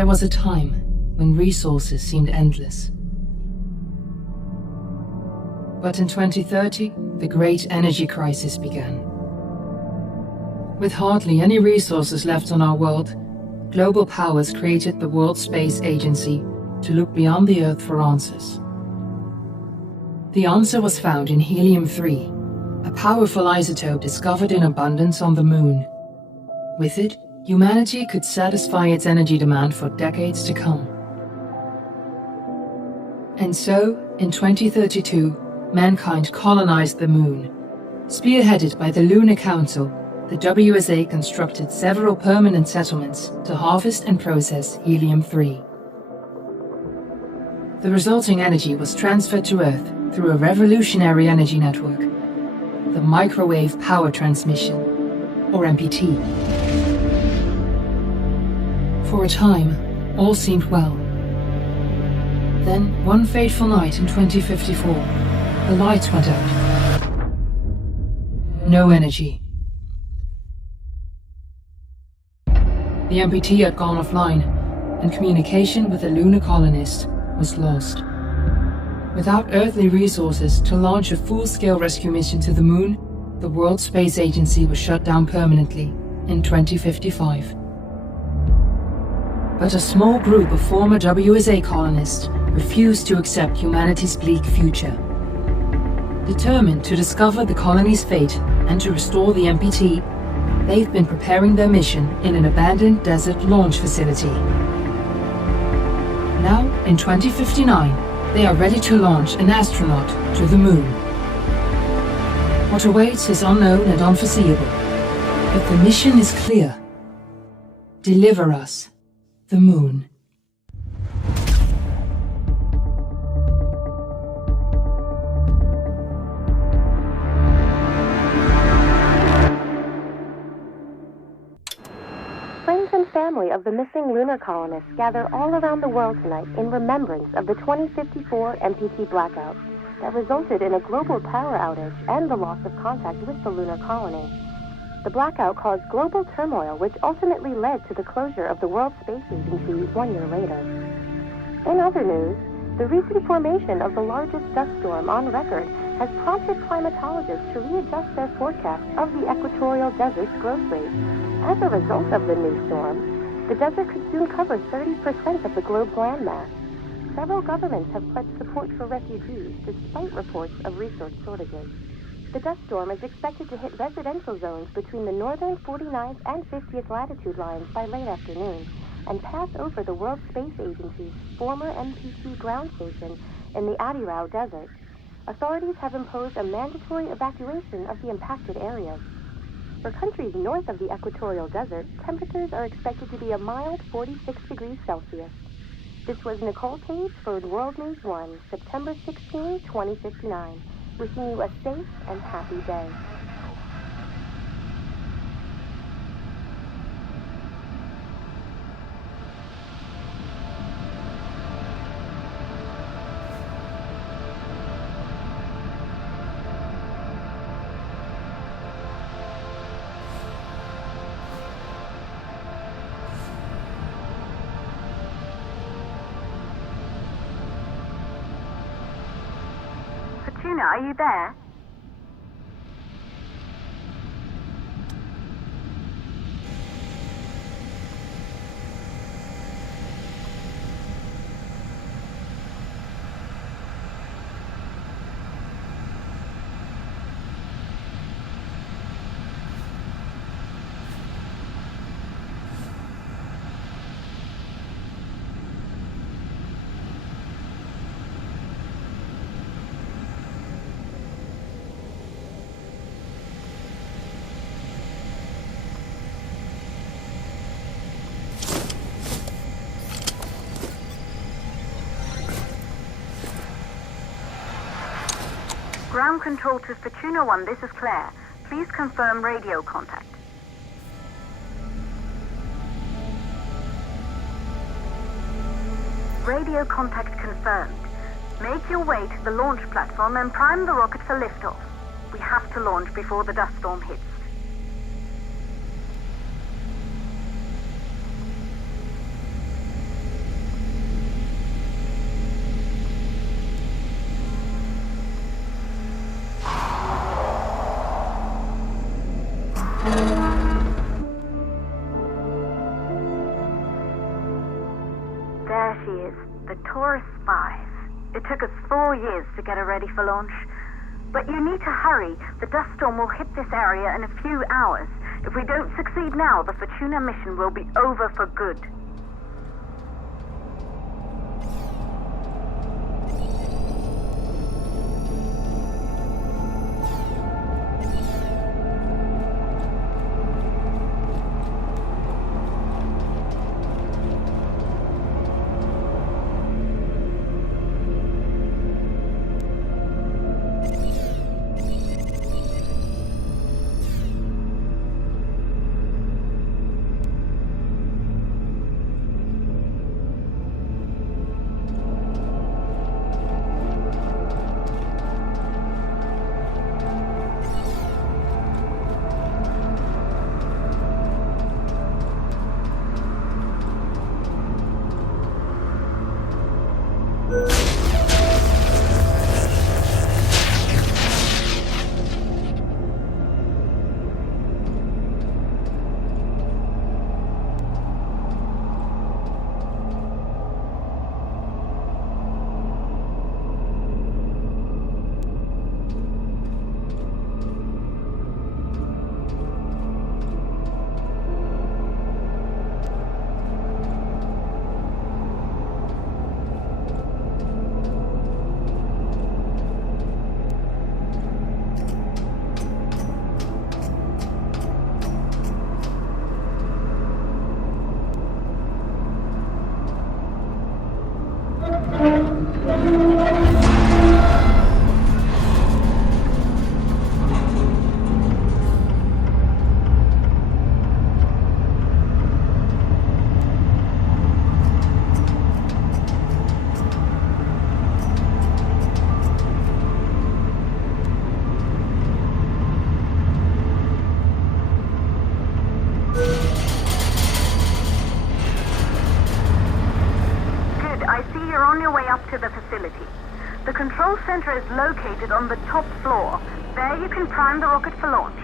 There was a time when resources seemed endless. But in 2030, the great energy crisis began. With hardly any resources left on our world, global powers created the World Space Agency to look beyond the Earth for answers. The answer was found in helium-3, a powerful isotope discovered in abundance on the Moon. With it, humanity could satisfy its energy demand for decades to come. And so, in 2032, mankind colonized the Moon. Spearheaded by the Lunar Council, the WSA constructed several permanent settlements to harvest and process helium-3. The resulting energy was transferred to Earth through a revolutionary energy network, the Microwave Power Transmission, or MPT. For a time, all seemed well. Then, one fateful night in 2054, the lights went out. No energy. The MPT had gone offline, and communication with the lunar colonist was lost. Without earthly resources to launch a full-scale rescue mission to the Moon, the World Space Agency was shut down permanently in 2055. But a small group of former WSA colonists refused to accept humanity's bleak future. Determined to discover the colony's fate and to restore the MPT, they've been preparing their mission in an abandoned desert launch facility. Now, in 2059, they are ready to launch an astronaut to the Moon. What awaits is unknown and unforeseeable, but the mission is clear. Deliver us the Moon. Friends and family of the missing lunar colonists gather all around the world tonight in remembrance of the 2054 MPT blackout that resulted in a global power outage and the loss of contact with the lunar colony. The blackout caused global turmoil, which ultimately led to the closure of the World Space Agency 1 year later. In other news, the recent formation of the largest dust storm on record has prompted climatologists to readjust their forecast of the equatorial desert's growth rate. As a result of the new storm, the desert could soon cover 30% of the globe's landmass. Several governments have pledged support for refugees despite reports of resource shortages. The dust storm is expected to hit residential zones between the northern 49th and 50th latitude lines by late afternoon and pass over the World Space Agency's former MPT ground station in the Adirau Desert. Authorities have imposed a mandatory evacuation of the impacted areas. For countries north of the equatorial desert, temperatures are expected to be a mild 46 degrees Celsius. This was Nicole Page for World News 1, September 16, 2059. Wishing you a safe and happy day. Fortuna, are you there? Ground control to Fortuna 1, this is Claire. Please confirm radio contact. Radio contact confirmed. Make your way to the launch platform and prime the rocket for liftoff. We have to launch before the dust storm hits. more years to get her ready for launch. But you need to hurry. The dust storm will hit this area in a few hours. If we don't succeed now, the Fortuna mission will be over for good. To the facility. The control center is located on the top floor. There you can prime the rocket for launch.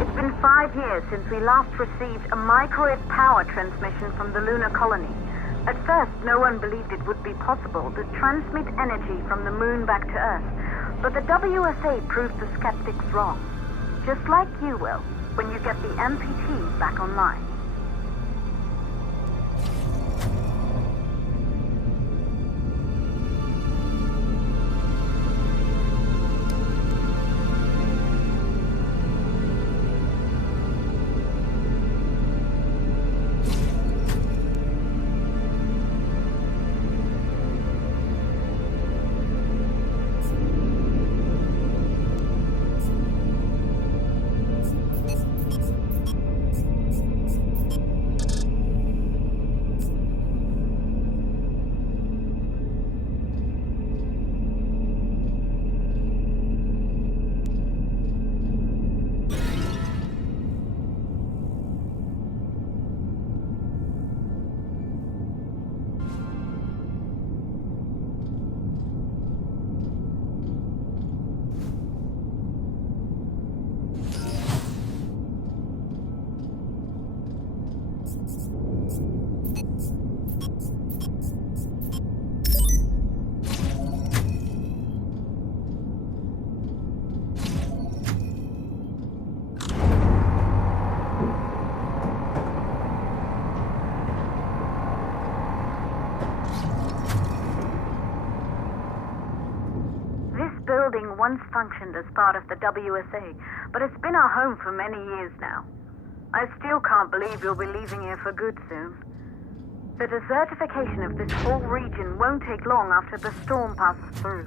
It's been 5 years since we last received a microwave power transmission from the lunar colony. At first, no one believed it would be possible to transmit energy from the moon back to Earth, but the WSA proved the skeptics wrong. Just like you will, when you get the MPT back online. Once functioned as part of the WSA, but it's been our home for many years now. I still can't believe you'll be leaving here for good soon. The desertification of this whole region won't take long after the storm passes through.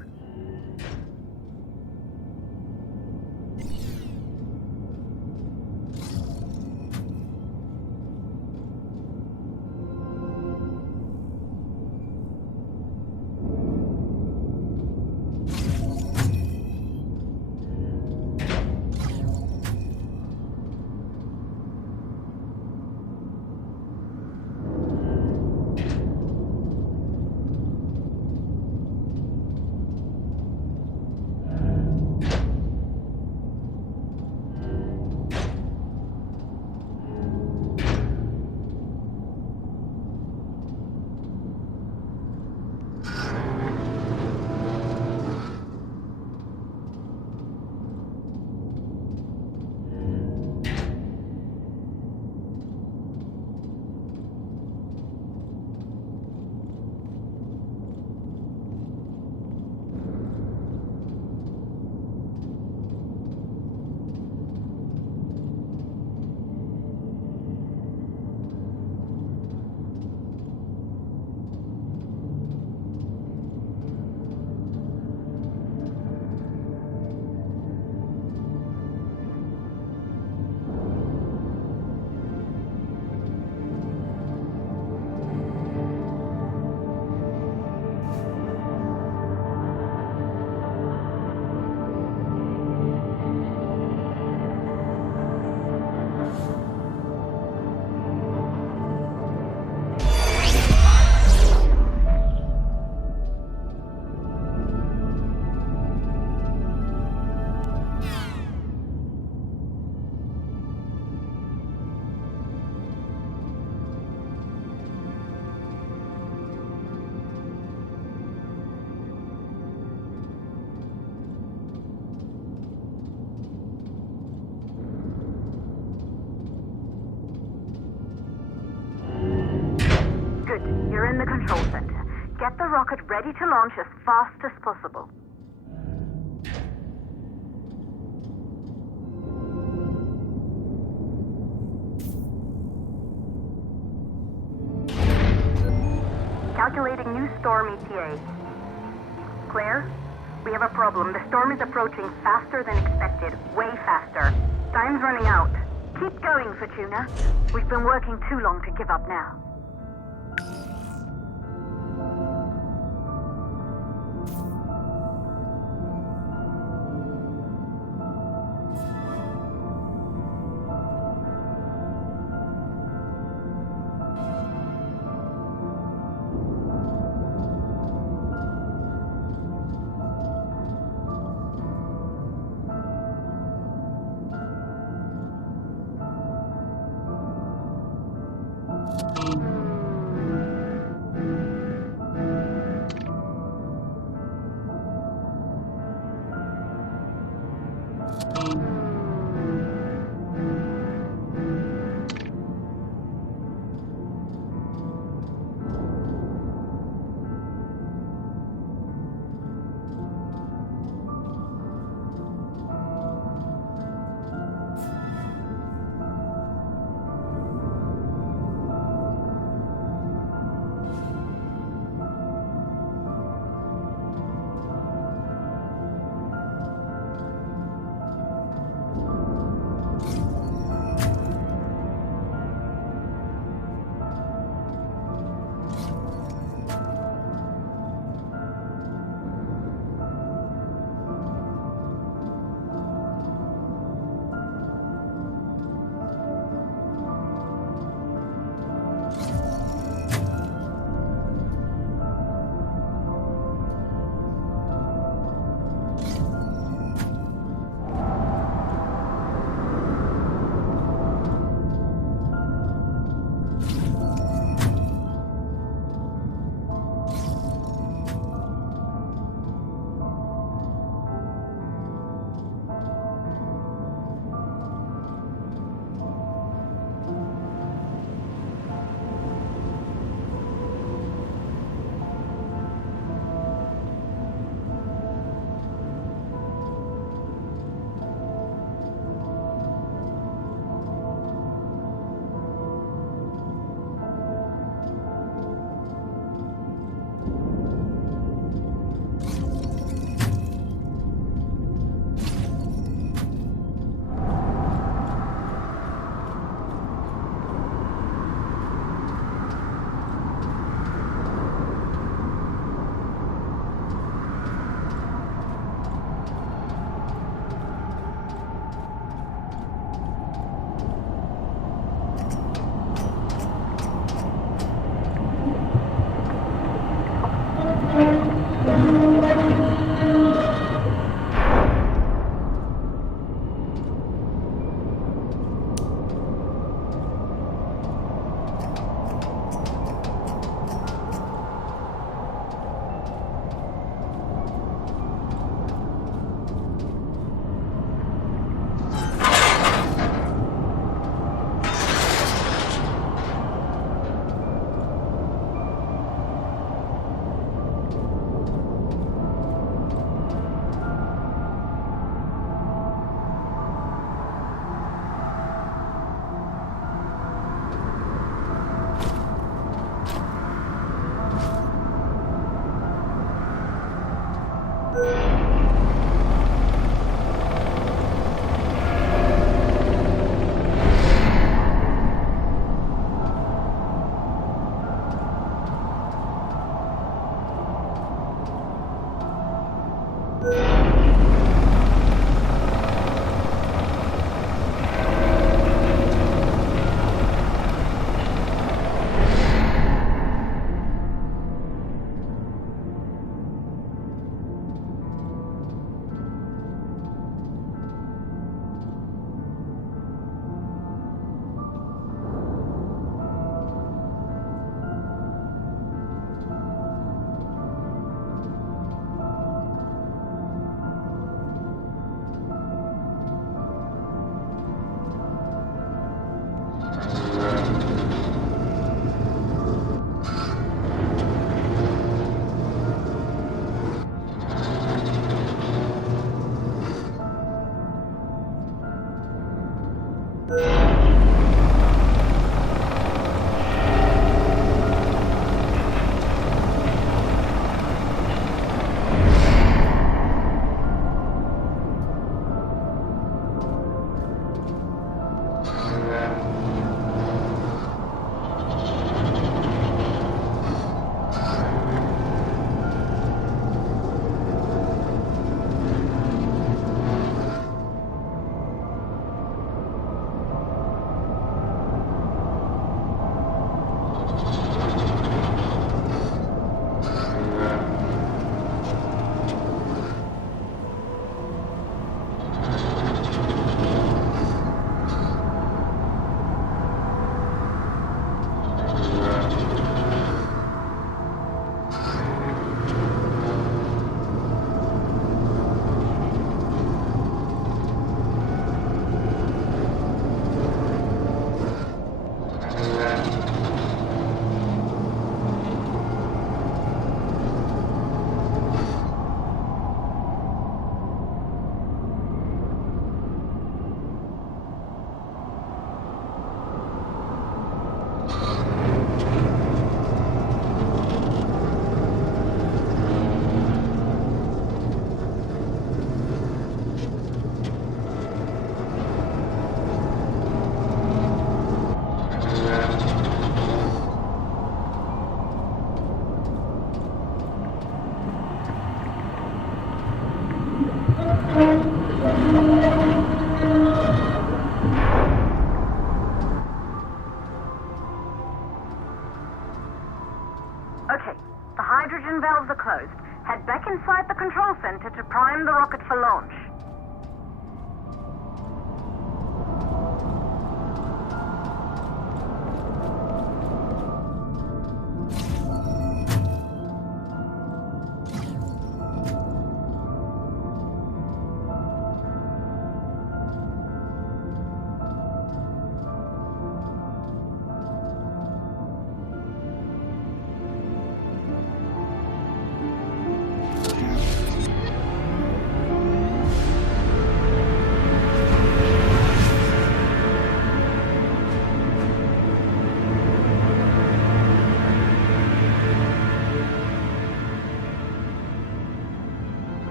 the control center. Get the rocket ready to launch as fast as possible. Calculating new storm ETA. Clear? We have a problem. The storm is approaching faster than expected. Way faster. Time's running out. Keep going, Fortuna. We've been working too long to give up now. Okay, the hydrogen valves are closed. Head back inside the control center to prime the rocket for launch.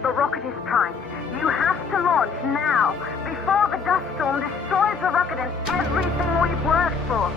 The rocket is primed. You have to launch now, before the dust storm destroys the rocket and everything we've worked for.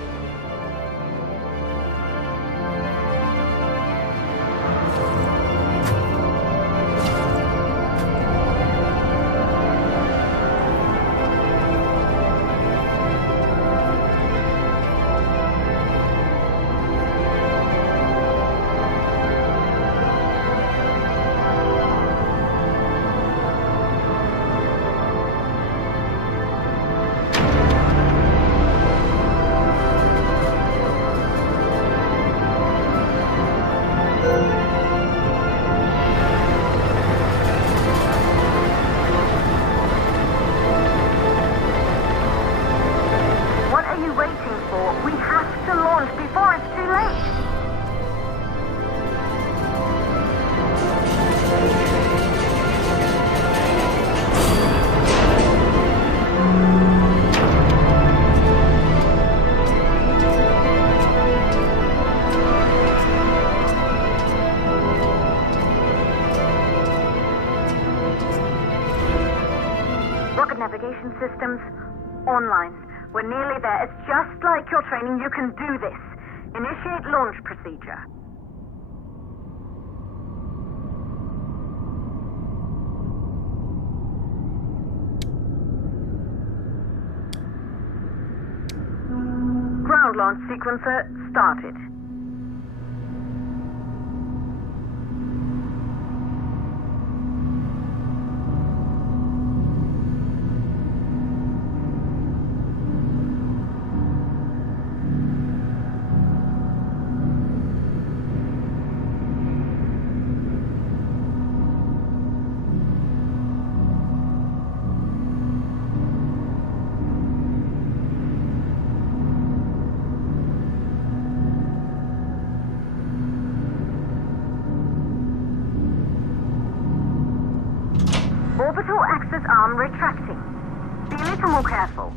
Navigation systems online. We're nearly there. It's just like your training. You can do this. Initiate launch procedure. Ground launch sequencer started. Orbital access arm retracting. Be a little more careful.